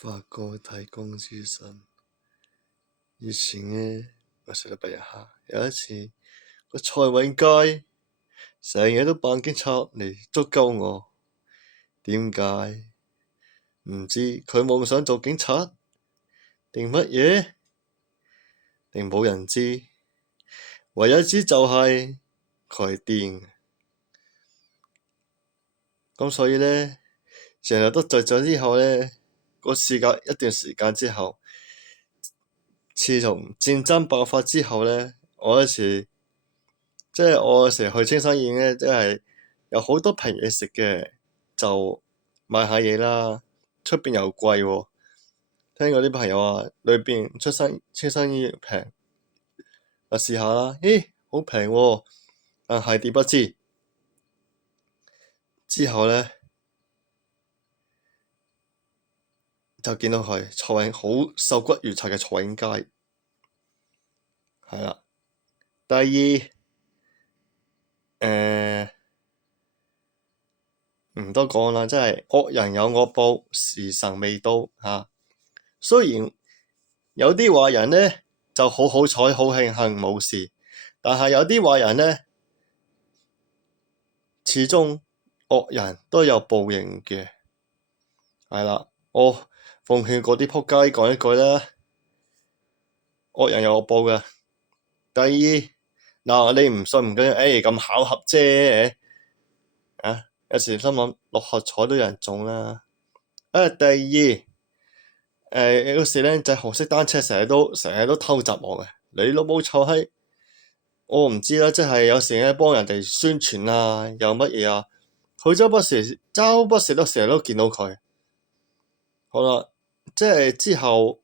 發個睇工資訊。以前呢，我成日俾人嚇。有一次，個蔡永佳成日都扮警察嚟捉鳩我。點解？唔知佢夢想做警察定乜嘢？定冇人知。唯一知就係佢係癲。咁所以呢，成日得罪咗之後呢，個事隔一段時間之後，自從戰爭爆發之後呢，我成日去青山醫院呢，即係有好多平嘢食嘅，就買下嘢啦。出邊又貴喎，聽我啲朋友話裏邊青山醫院平，我試下啦。咦，好平喎，但係點不知之後呢，就見到佢好瘦骨如柴嘅蔡永佳，係啦。第二，唔多講啦，真係惡人有惡報，時辰未到嚇。雖然有啲壞人呢就好好彩，好慶幸冇事，但係有啲壞人呢，始終惡人都有報應嘅。係啦，我奉勸嗰啲仆街講一句啦，惡人有惡報嘅。第二，你唔信唔緊要，咁巧合啫，有時心諗六合彩都有人中啦。第二，有時呢，就紅色單車成日都偷襲我嘅，你老母臭閪！我唔知啦，即係有時呢，幫人哋宣傳啊，又乜嘢啊，佢周不時都成日都見到佢。好啦，即係之後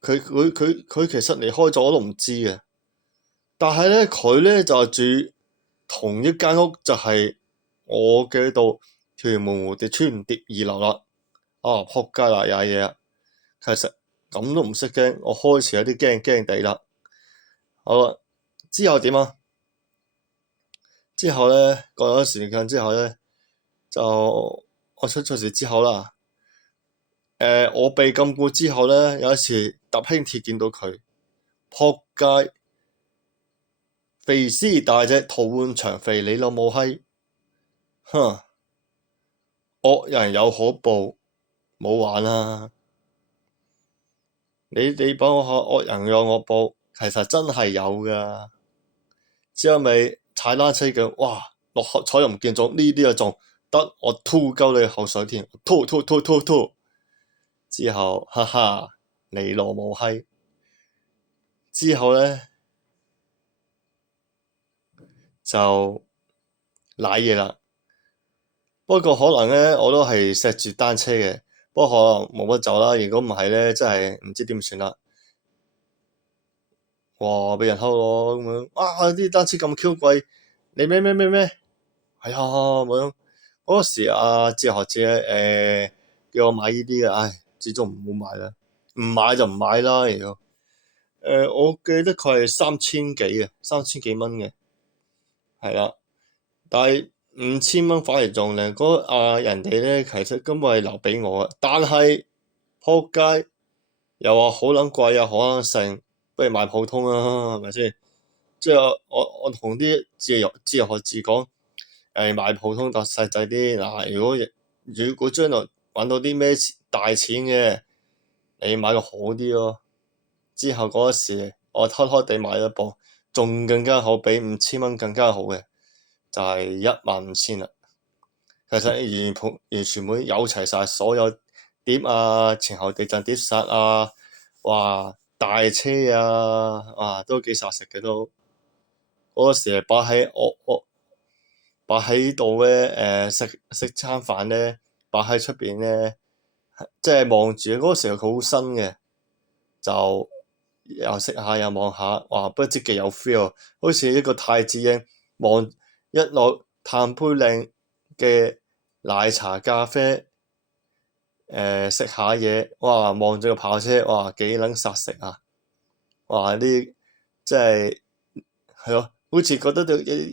佢其實離開咗我都唔知嘅，但係呢，佢呢就住同一間屋，就係我嘅度屯門蝴蝶村2樓啦。仆街啦，有嘢啊！其實咁都唔識驚，我開始有啲驚地啦。好啦，之後點啊？之後呢，過咗時間之後呢，就我出咗事之後啦。我被禁錮之後呢，有一次搭輕鐵見到佢，仆街，肥屍大隻，肚滿腸肥，你老母閪，哼！惡人有可報，冇玩啦！你幫我學惡人有惡報，其實真係有噶。之後咪踩單車嘅，哇！六合彩又唔見咗，呢啲又中，得我吐鳩你口水添，吐！之後哈哈，你老母閪！之後呢，就瀨嘢啦。不過可能呢，我都係錫住單車嘅，不過可能冇乜走啦。如果唔係呢，真係唔知點算啦。哇！俾人偷咗咁樣，啲單車咁 Q 貴，你咩？係啊，咁樣嗰時哲學姐叫我買呢啲嘅，始終唔好買啦，唔買就唔買啦。如果我記得佢係3000幾蚊嘅，係啦，但係5000蚊反而仲靚。人哋呢，其實根本係留俾我嘅，但係仆街又話好撚貴啊，好撚剩，不如買普通啦，係咪先？即係我同啲自由學子講，買普通特細細啲。嗱，如果將來揾到啲咩大錢嘅，你買個好啲咯。之後嗰時我偷偷地買咗部，仲更加好，比5000蚊更加好嘅，就係15000啦。其實完全會有齊晒所有碟啊，前後地震碟剎啊，哇！大車啊，都幾殺食嘅都。嗰時係擺喺度呢，食餐飯呢，擺喺出邊呢，即係望住。嗰時佢好新嘅，就又食下又望下，哇！不知幾有 feel，好似一個太子爺望一落嘆杯靚嘅奶茶咖啡，食下嘢，哇！望住個跑車，哇！幾撚殺食啊！哇！啲即係咯，好似覺得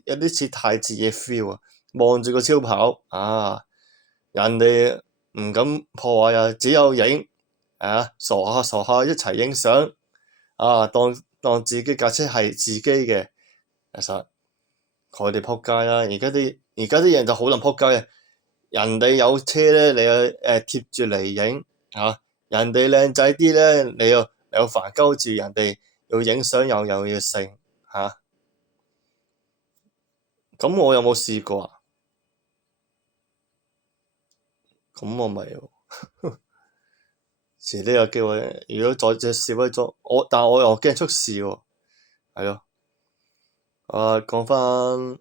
有啲似太子爺 feel 啊！望住個超跑人哋唔敢破壞啊，只有影啊，傻下傻下一齊影相啊，當自己架車係自己嘅。其實佢哋撲街啦！而家啲人就好撚撲街啊！人哋有車咧，你又貼住嚟影嚇；人哋靚仔啲咧，你又煩鳩住人哋要影相又要剩嚇。咁我有冇試過啊？咁我咪遲啲有機會。如果再隻示威咗，但我又驚出事喎，係咯。講翻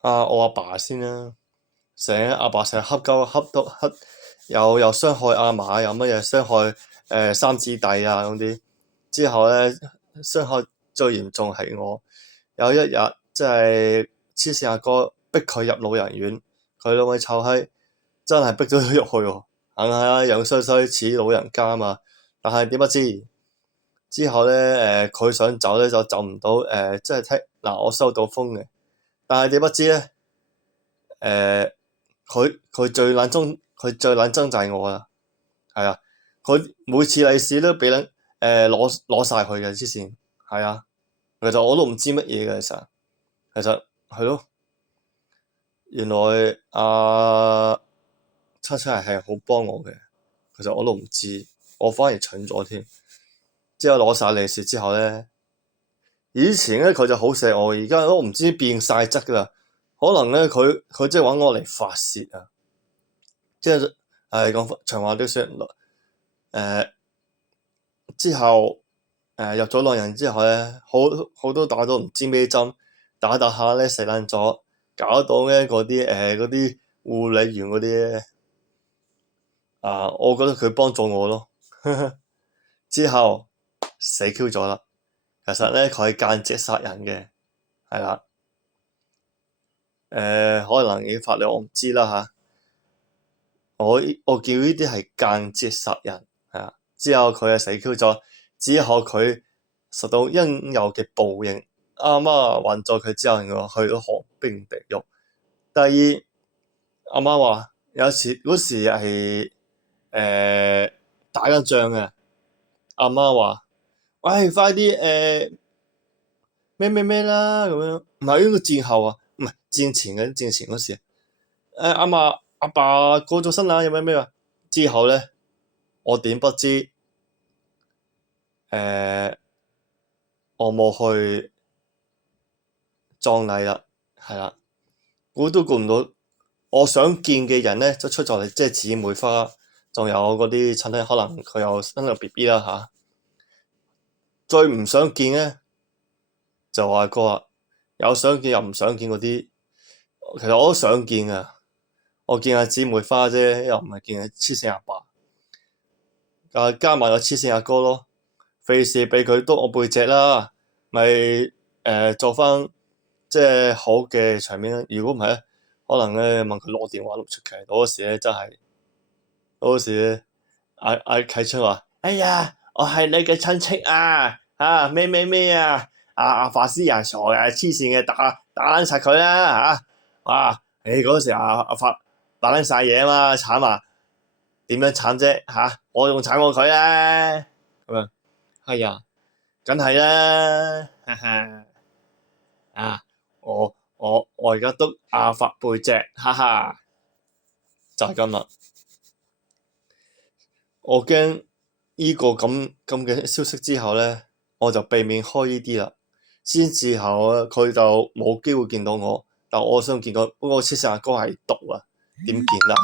我阿爸先啦。阿爸成日恰鳩恰到恰，又傷害阿嫲，又乜嘢傷害三姊弟啊嗰啲。之後咧，傷害最嚴重係我。有一日即係黐線阿哥逼佢入老人院，佢兩位臭閪真係逼咗佢入去喎。梗係啦，樣衰衰似老人家啊嘛。但係點不知之後咧佢想走咧就走唔到即係嗱我收到風嘅，但係點不知咧佢最撚憎就係我啦，係啊，佢每次利是都俾撚攞晒佢嘅之前，係啊，其實我都唔知乜嘢嘅其實係咯，原來七七係好幫我嘅，其實我都唔知，我反而蠢咗添。之後攞晒利是之後咧，以前咧佢就好錫我，而家都唔知變晒質噶啦。可能咧佢即係揾我嚟發泄啊，即係講長話短説，之後入咗老人之後咧，好多打都唔知咩針，打下咧死爛咗，搞到咧嗰啲護理員嗰啲咧我覺得佢幫助我咯，之後死 Q 咗啦。其實咧佢係間接殺人嘅，係啦。可能已經法律我唔知啦嚇，我叫呢啲係間接殺人係啊。之後佢係死 Q 咗，之後佢受到應有嘅報應。阿媽還咗佢之後，我去咗寒冰地獄。第二，阿媽話有時嗰時係打緊仗嘅，阿媽話：喂，快啲咩啦咁樣，唔係呢個戰後啊，唔係戰前嗰時。阿爸過咗身啦，有咩話？之後咧，我點不知我冇去葬禮啦，係啦，估都估唔到，我想見嘅人咧就出咗嚟，即係姊妹花，仲有嗰啲親戚，可能佢又生咗 BB 啦嚇。最唔想見咧就阿哥啊，有想見又唔想見嗰啲，其實我都想見啊。我見下姊妹花啫，又唔係見下黐線阿爸，加埋個黐線阿哥咯，費事俾佢督我背脊啦，咪做翻即係好嘅場面啦。如果唔係咧，可能咧問佢攞電話都唔出奇。嗰時咧真係，嗰時咧阿啟春話：哎呀，我係你嘅親戚啊！咩啊！阿法師啊，傻嘅，黐線嘅，打撚實佢啦嚇！哇！嗰時阿法打撚晒嘢啊嘛，慘啊！點樣慘啫嚇？我仲慘過佢啦！咁樣係啊，梗係啦，哈哈！我而家督阿法背脊，哈哈！就係咁啦。我驚呢個咁嘅消息之後咧，我就避免開呢啲啦。先之後啊，佢就冇機會見到我，但我想見到，不過黐線阿哥係毒啊，點見啦？